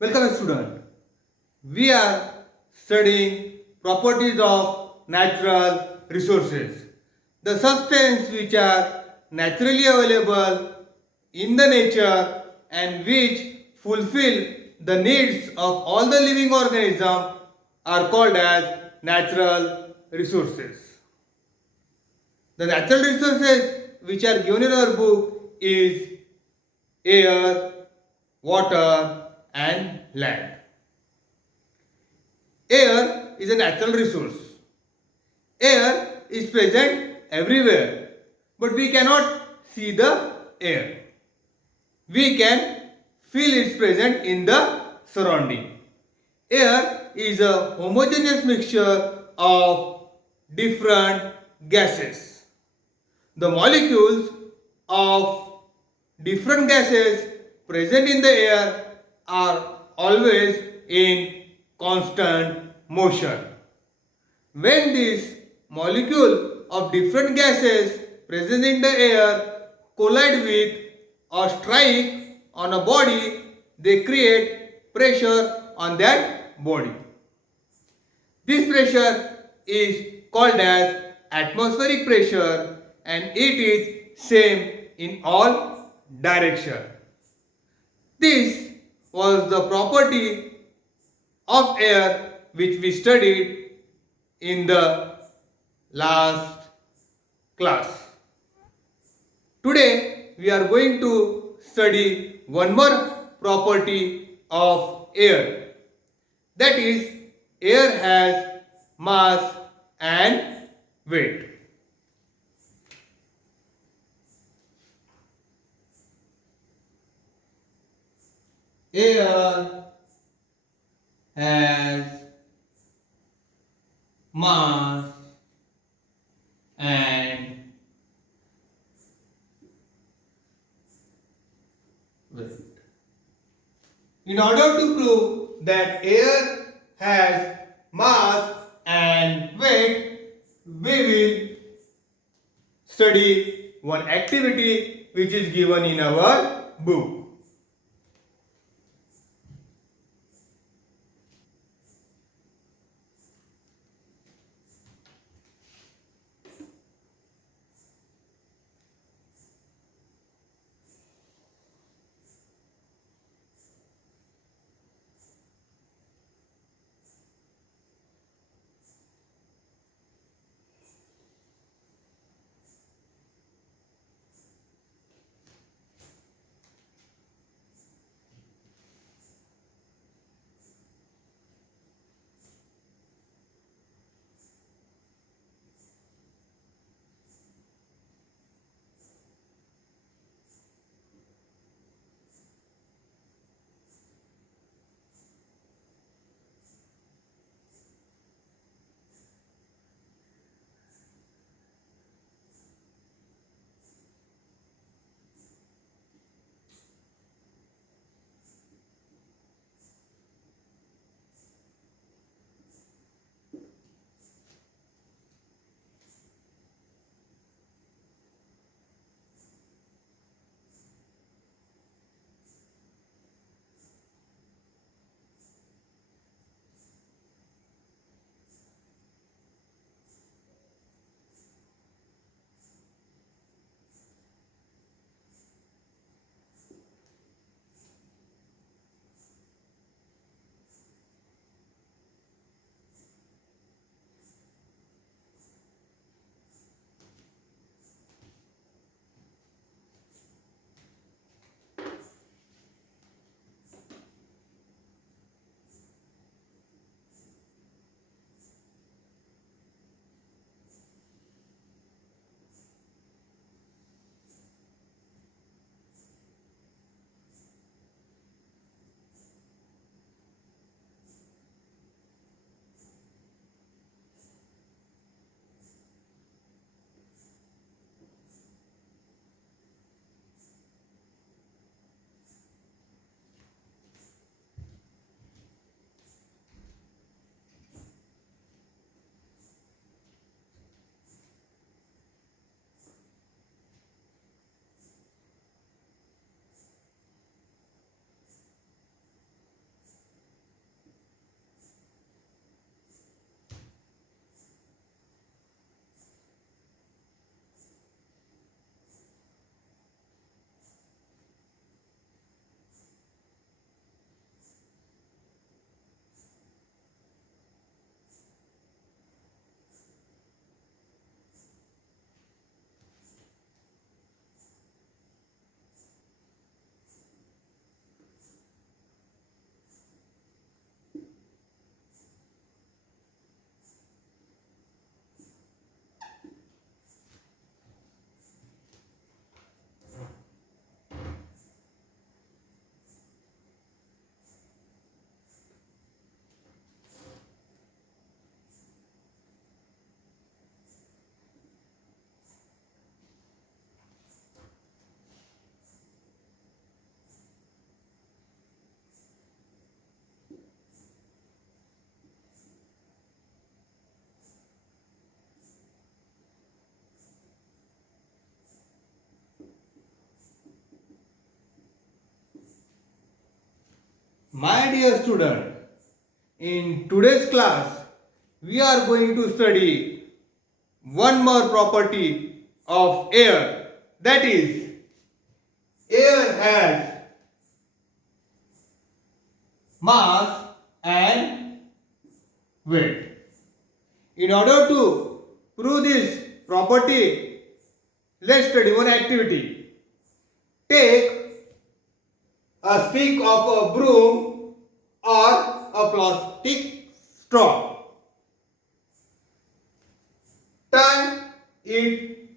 Welcome student. We are studying properties of natural resources. The substances which are naturally available in the nature and which fulfill the needs of all the living organisms are called as natural resources. The natural resources which are given in our book is air, water and land. Air is a natural resource. Air is present everywhere, but we cannot see the air. We can feel its presence in the surrounding. Air is a homogeneous mixture of different gases. The molecules of different gases present in the air are always in constant motion. When these molecules of different gases present in the air collide with or strike on a body, they create pressure on that body. This pressure is called as atmospheric pressure and it is same in all directions. This was the property of air which we studied in the last class. Today we are going to study one more property of air. That is, air has mass and weight. Air has mass and weight. In order to prove that air has mass and weight, we will study one activity which is given in our book. My dear student, in today's class, we are going to study one more property of air, that is, air has mass and weight. In order to prove this property, let's study one activity. Take a stick of a broom or a plastic straw. Tie it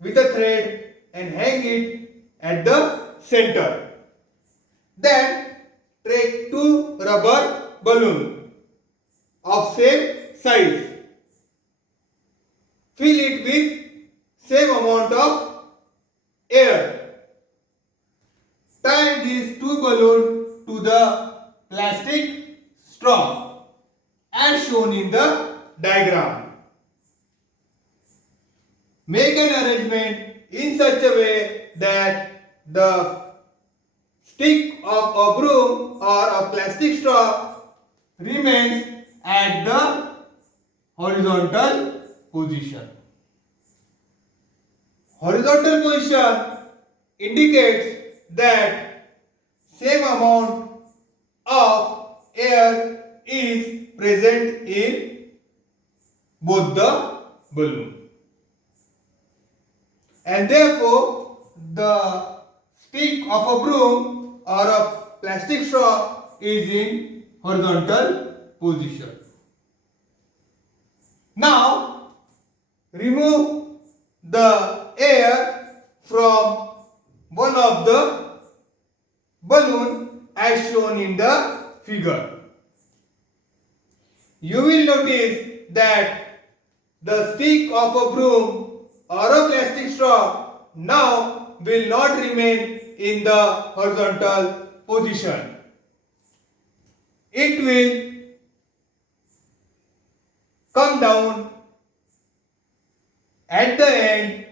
with a thread and hang it at the center. Then take two rubber balloons of same size. Fill it with same amount of air. Tie these two balloons to the plastic straw as shown in the diagram. Make an arrangement in such a way that the stick of a broom or a plastic straw remains at the horizontal position. Horizontal position indicates that same amount of air is present in both the balloon, and therefore the stick of a broom or a plastic straw is in horizontal position. Now remove the air from one of the balloon as shown in the figure. You will notice that the stick of a broom or a plastic straw now will not remain in the horizontal position. It will come down at the end,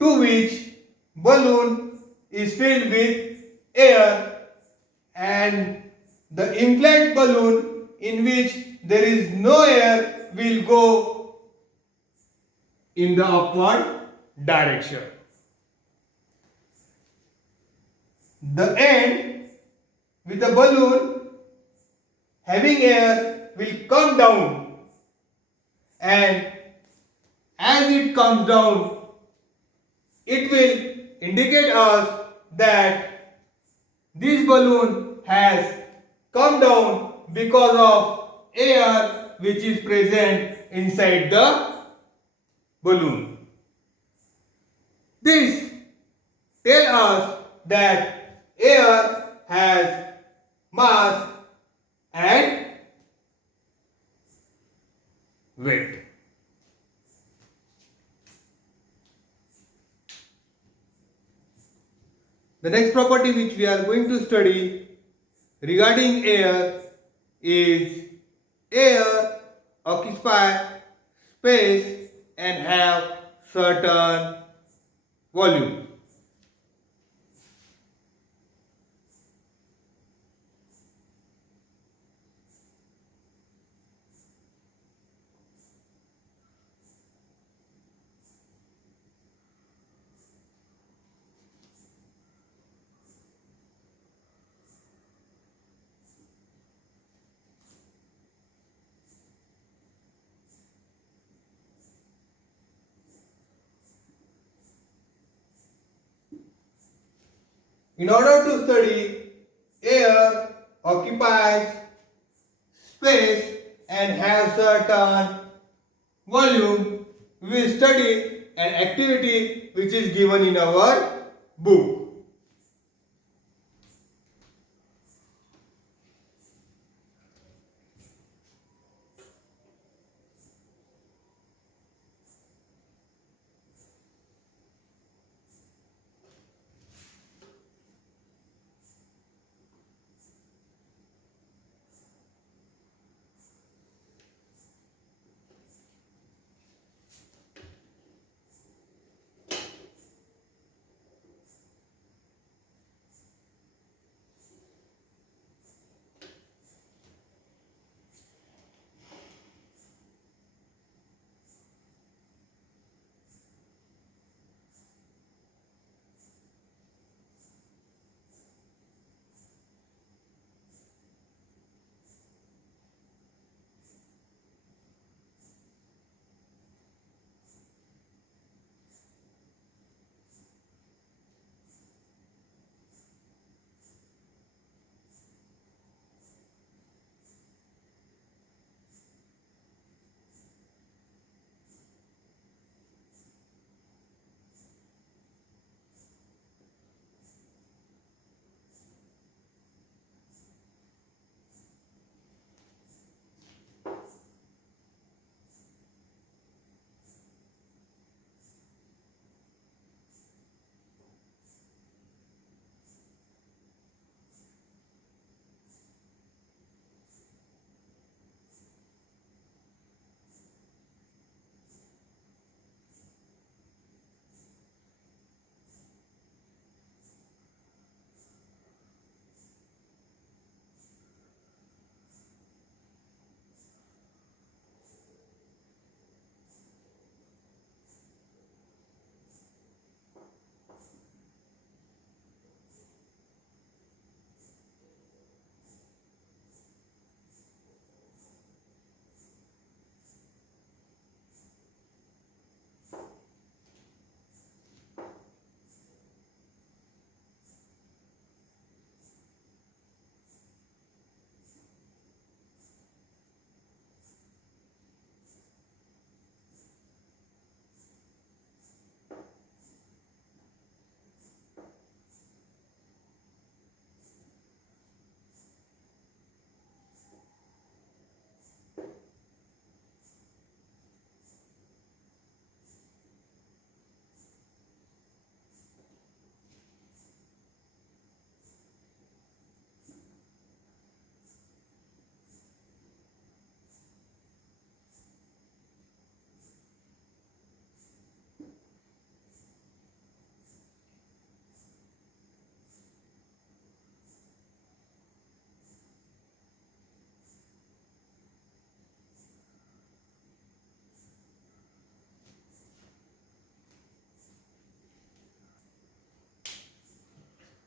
to which balloon is filled with air, and the inflated balloon in which there is no air will go in the upward direction. The end with the balloon having air will come down, and as it comes down, it will indicate us that this balloon has come down because of air which is present inside the balloon. This tells us that air has mass and weight. The next property which we are going to study regarding air is air occupy space and have certain volume. In order to study air occupies space and have certain volume, we will study an activity which is given in our book.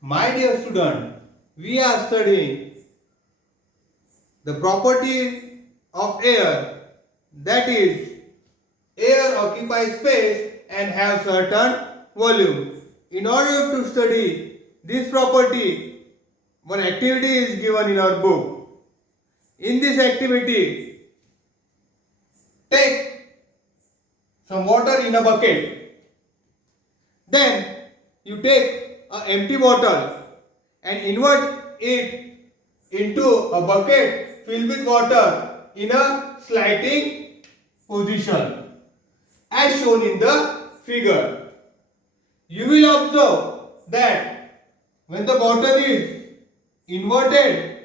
My dear student, we are studying the property of air, that is, air occupies space and have certain volume. In order to study this property, one activity is given in our book. In this activity, take some water in a bucket. Then you take an empty bottle and invert it into a bucket filled with water in a sliding position as shown in the figure. You will observe that when the bottle is inverted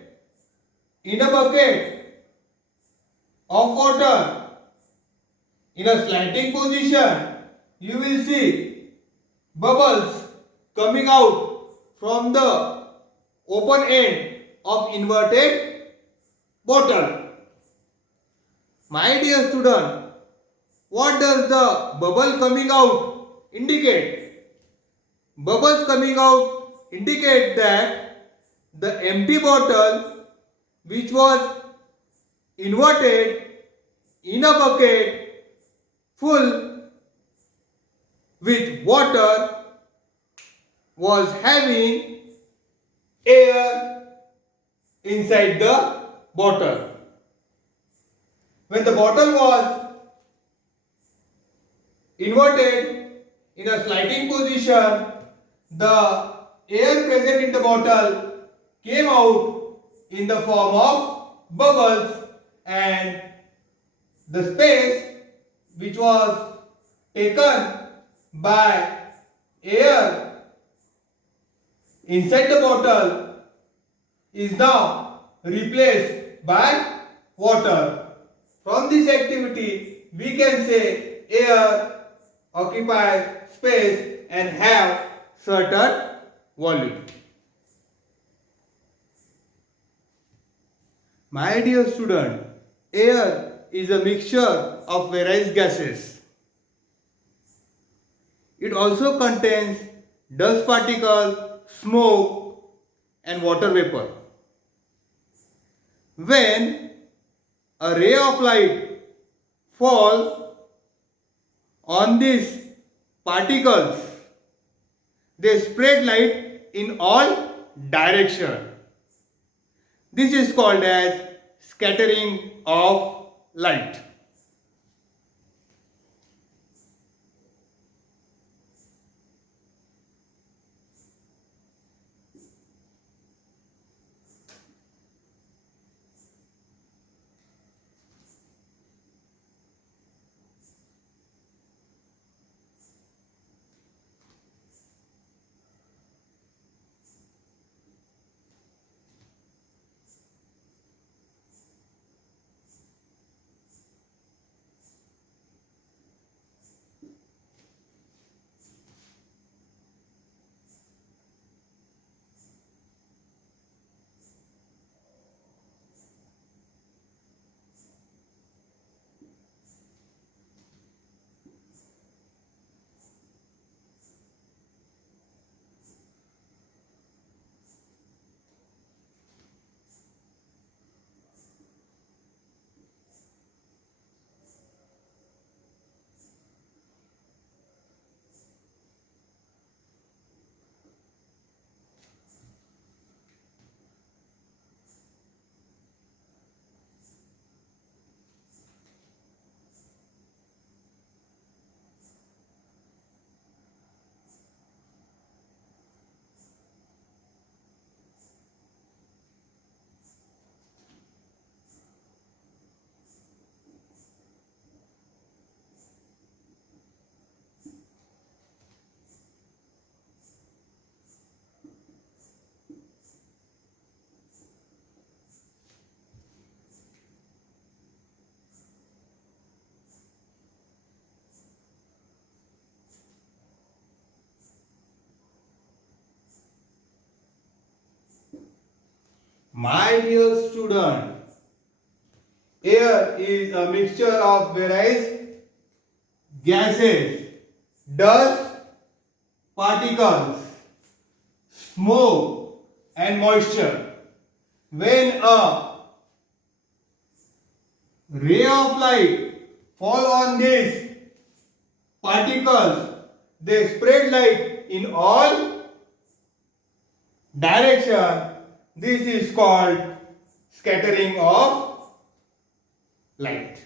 in a bucket of water in a slanting position, you will see bubbles coming out from the open end of inverted bottle. My dear student, what does the bubble coming out indicate? Bubbles coming out indicate that the empty bottle which was inverted in a bucket full with water was having air inside the bottle. When the bottle was inverted in a sliding position, the air present in the bottle came out in the form of bubbles, and the space which was taken by air inside the bottle is now replaced by water. From this activity, we can say air occupies space and have certain volume. My dear student, air is a mixture of various gases. It also contains dust particle, smoke and water vapor. When a ray of light falls on these particles, they spread light in all directions. This is called as scattering of light. My dear student, air is a mixture of various gases, dust, particles, smoke and moisture. When a ray of light fall on these particles, they spread light in all direction. This is called scattering of light.